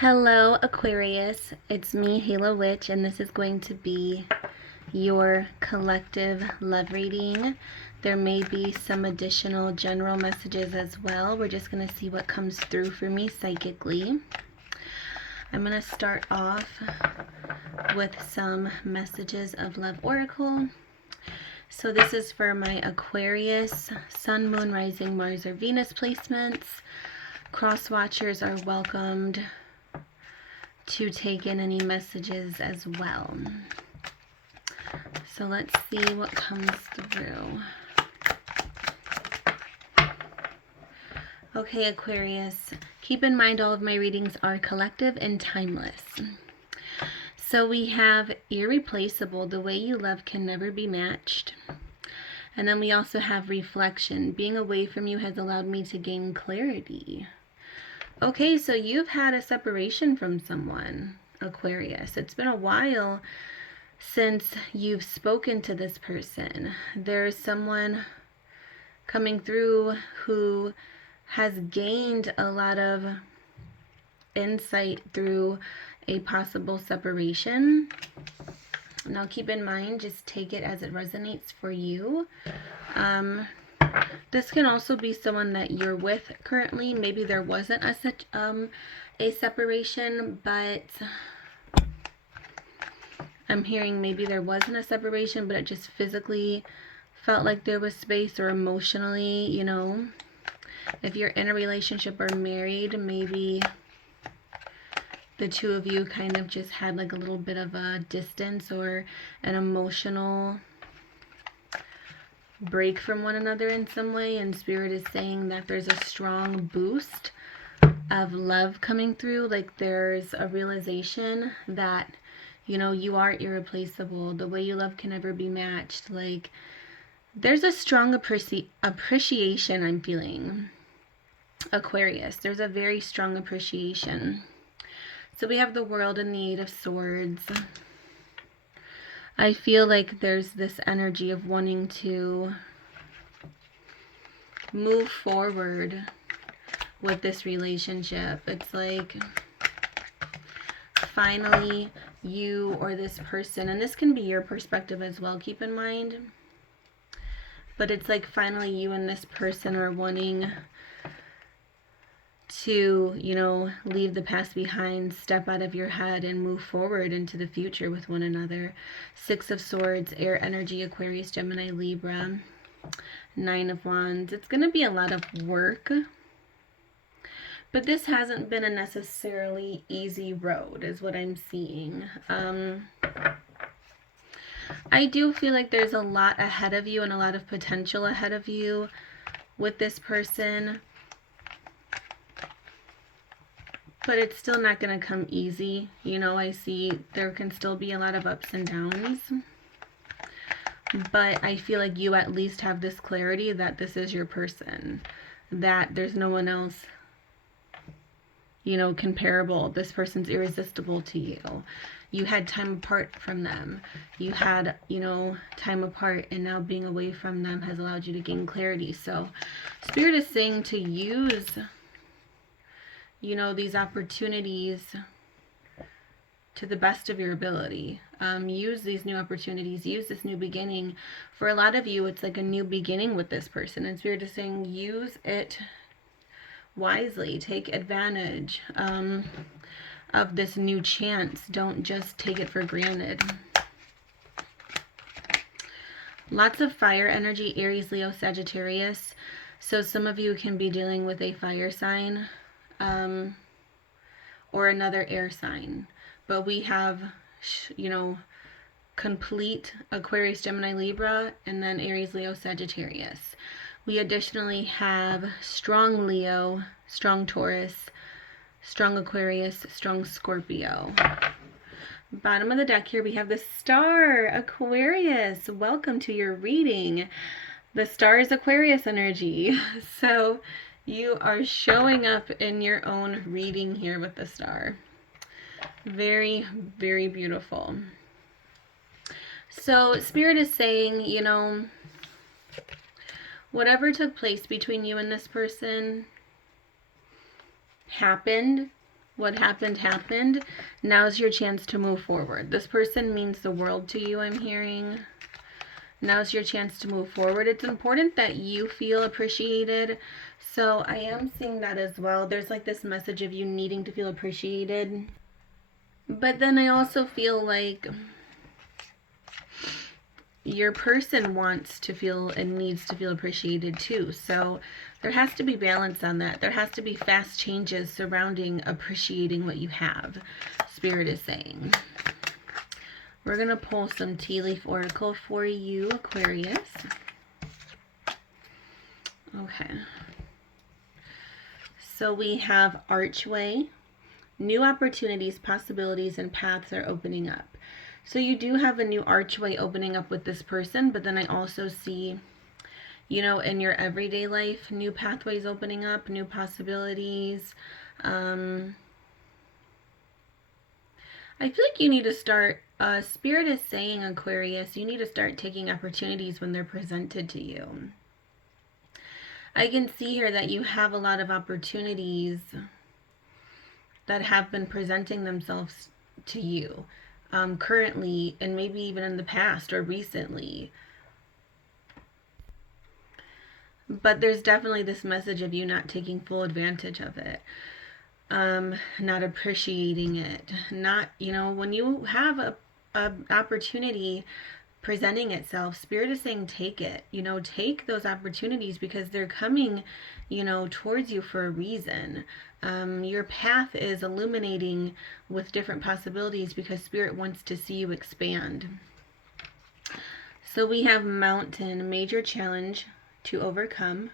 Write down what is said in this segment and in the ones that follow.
Hello, Aquarius. It's me, Halo Witch, and this is going to be your collective love reading. There may be some additional general messages as well. We're just going to see what comes through for me psychically. I'm going to start off with some messages of Love Oracle. So this is for my Aquarius, Sun, Moon, Rising, Mars, or Venus placements. Cross watchers are welcomed to take in any messages as well. So let's see what comes through. Okay, Aquarius, keep in mind all of my readings are collective and timeless. So we have irreplaceable, the way you love can never be matched. And then we also have reflection. Being away from you has allowed me to gain clarity. Okay, so you've had a separation from someone, Aquarius. It's been a while since you've spoken to this person. There's someone coming through who has gained a lot of insight through a possible separation. Now keep in mind, just take it as it resonates for you. This can also be someone that you're with currently. Maybe there wasn't a separation, but I'm hearing maybe there wasn't a separation, but it just physically felt like there was space, or emotionally, you know. If you're in a relationship or married, maybe the two of you kind of just had like a little bit of a distance or an emotional break from one another in some way, and Spirit is saying that there's a strong boost of love coming through. Like there's a realization that, you know, you are irreplaceable. The way you love can never be matched. Like there's a strong appreciation I'm feeling, Aquarius. There's a very strong appreciation. So we have the World and the Eight of Swords. I feel like there's this energy of wanting to move forward with this relationship. It's like finally you or this person, and this can be your perspective as well, keep in mind, but it's like finally you and this person are wanting to, you know, leave the past behind, step out of your head, and move forward into the future with one another. Six of Swords, air energy, Aquarius, Gemini, Libra. Nine of Wands. It's going to be a lot of work, but this hasn't been a necessarily easy road is what I'm seeing. I do feel like there's a lot ahead of you and a lot of potential ahead of you with this person, but it's still not going to come easy. You know, I see there can still be a lot of ups and downs, but I feel like you at least have this clarity that this is your person, that there's no one else, you know, comparable. This person's irresistible to you. You had time apart from them. You had, you know, time apart, and now being away from them has allowed you to gain clarity. So Spirit is saying to use, you know, these opportunities to the best of your ability. Use these new opportunities, use this new beginning. For a lot of you, it's like a new beginning with this person, and Spirit is saying use it wisely. Take advantage of this new chance. Don't just take it for granted. Lots of fire energy, Aries, Leo, Sagittarius. So some of you can be dealing with a fire sign or another air sign. But we have, you know, complete Aquarius, Gemini, Libra, and then Aries, Leo, Sagittarius. We additionally have strong Leo, strong Taurus, strong Aquarius, strong Scorpio. Bottom of the deck here, we have the Star, Aquarius. Welcome to your reading. The Star is Aquarius energy. So you are showing up in your own reading here with the Star. Very, very beautiful. So Spirit is saying, you know, whatever took place between you and this person happened, What happened, happened. Now's your chance to move forward. This person means the world to you, I'm hearing. Now's your chance to move forward. It's important that you feel appreciated. So I am seeing that as well. There's like this message of you needing to feel appreciated. But then I also feel like your person wants to feel and needs to feel appreciated too. So there has to be balance on that. There has to be fast changes surrounding appreciating what you have, Spirit is saying. We're going to pull some tea leaf oracle for you, Aquarius. Okay. So we have archway. New opportunities, possibilities, and paths are opening up. So you do have a new archway opening up with this person, but then I also see, you know, in your everyday life, new pathways opening up, new possibilities. I feel like you need to start, Spirit is saying, Aquarius, you need to start taking opportunities when they're presented to you. I can see here that you have a lot of opportunities that have been presenting themselves to you currently, and maybe even in the past or recently. But there's definitely this message of you not taking full advantage of it. Not appreciating it, not, you know, when you have a opportunity presenting itself, Spirit is saying take it, you know, take those opportunities because they're coming, you know, towards you for a reason. Your path is illuminating with different possibilities because Spirit wants to see you expand. So we have mountain, major challenge to overcome.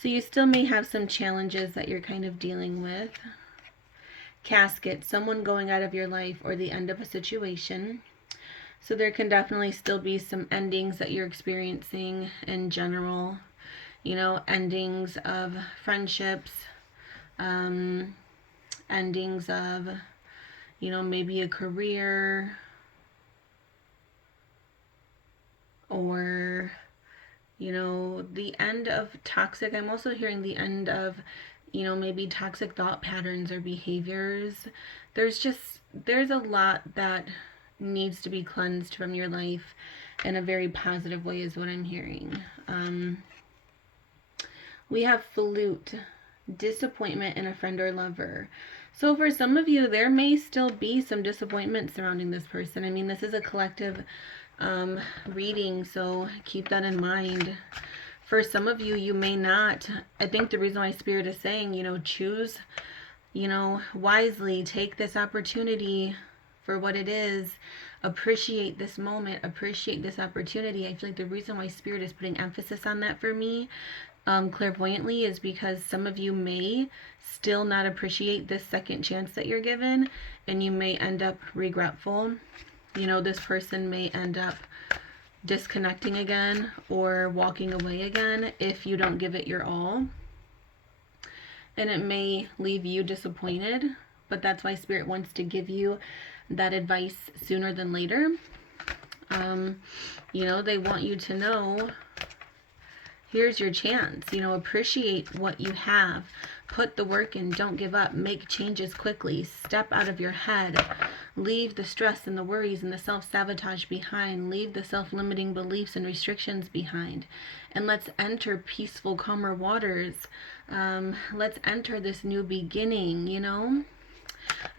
So you still may have some challenges that you're kind of dealing with. Casket, someone going out of your life or the end of a situation. So there can definitely still be some endings that you're experiencing in general. You know, endings of friendships, endings of, you know, maybe a career, or, you know, the end of toxic. I'm also hearing the end of, you know, maybe toxic thought patterns or behaviors. There's a lot that needs to be cleansed from your life in a very positive way is what I'm hearing. We have flute, disappointment in a friend or lover. So for some of you, there may still be some disappointment surrounding this person. I mean, this is a collective reading, so keep that in mind. For some of you, you may not. I think the reason why Spirit is saying, you know, choose, you know, wisely, take this opportunity for what it is, appreciate this moment, appreciate this opportunity. I feel like the reason why Spirit is putting emphasis on that for me clairvoyantly is because some of you may still not appreciate this second chance that you're given, and you may end up regretful. You know, this person may end up disconnecting again or walking away again if you don't give it your all. And it may leave you disappointed, but that's why Spirit wants to give you that advice sooner than later. You know, they want you to know, here's your chance. You know, appreciate what you have. Put the work in. Don't give up. Make changes quickly. Step out of your head. Leave the stress and the worries and the self-sabotage behind. Leave the self-limiting beliefs and restrictions behind. And let's enter peaceful, calmer waters. Let's enter this new beginning, you know.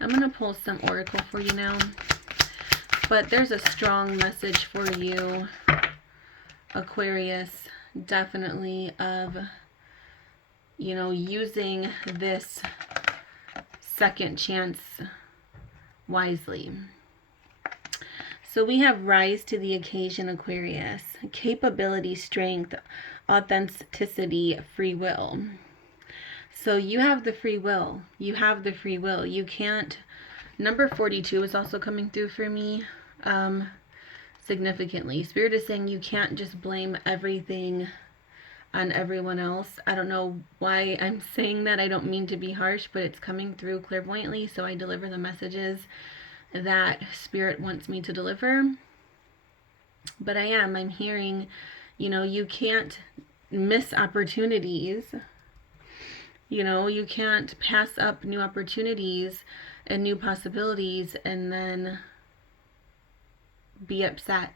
I'm going to pull some oracle for you now. But there's a strong message for you, Aquarius, definitely, of, you know, using this second chance wisely. So we have rise to the occasion, Aquarius. Capability, strength, authenticity, free will. So you have the free will. You have the free will. You can't. Number 42 is also coming through for me significantly. Spirit is saying you can't just blame everything on everyone else. I don't know why I'm saying that. I don't mean to be harsh, but it's coming through clairvoyantly, so I deliver the messages that Spirit wants me to deliver. But I'm hearing, you know, you can't miss opportunities You know, you can't pass up new opportunities and new possibilities and then be upset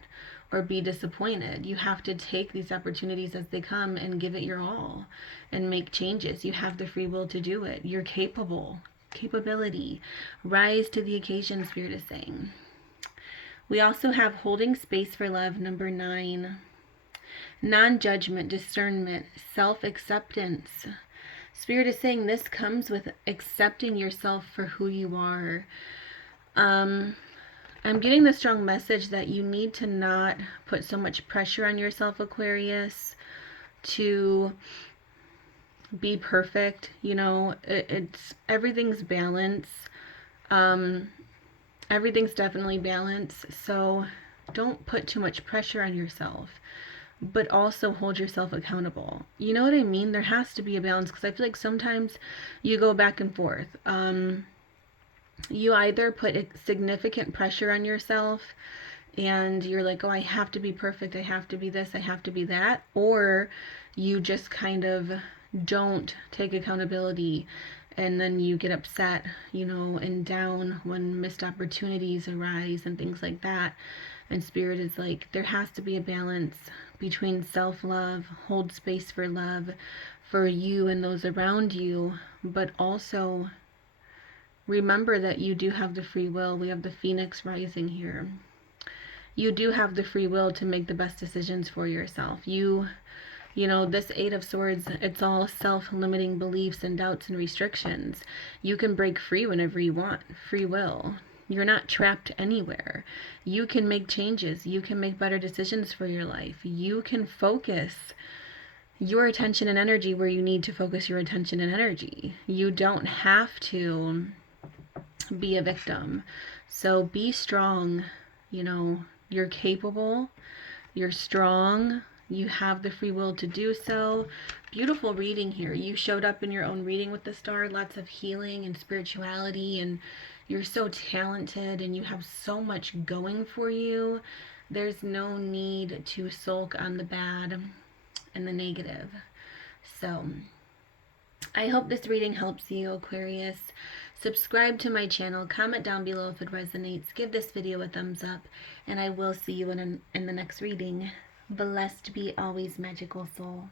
or be disappointed. You have to take these opportunities as they come and give it your all and make changes. You have the free will to do it. You're capable. Capability. Rise to the occasion, Spirit is saying. We also have holding space for love, number 9. Non-judgment, discernment, self-acceptance. Spirit is saying this comes with accepting yourself for who you are. I'm getting the strong message that you need to not put so much pressure on yourself, Aquarius, to be perfect. You know, it's everything's balance. Everything's definitely balance. So don't put too much pressure on yourself, but also hold yourself accountable. You know what I mean? There has to be a balance, because I feel like sometimes you go back and forth. You either put significant pressure on yourself and you're like, oh, I have to be perfect, I have to be this, I have to be that, or you just kind of don't take accountability and then you get upset, you know, and down when missed opportunities arise and things like that. And Spirit is like, there has to be a balance between self-love, hold space for love for you and those around you, but also remember that you do have the free will. We have the Phoenix rising here. You do have the free will to make the best decisions for yourself. You know, this 8 of Swords, it's all self-limiting beliefs and doubts and restrictions. You can break free whenever you want. Free will. You're not trapped anywhere. You can make changes. You can make better decisions for your life. You can focus your attention and energy where you need to focus your attention and energy. You don't have to be a victim. So be strong. You know, you're capable. You're strong. You have the free will to do so. Beautiful reading here. You showed up in your own reading with the star. Lots of healing and spirituality, and you're so talented and you have so much going for you. There's no need to sulk on the bad and the negative. So I hope this reading helps you, Aquarius. Subscribe to my channel. Comment down below if it resonates. Give this video a thumbs up. And I will see you in the next reading. Blessed be always, magical soul.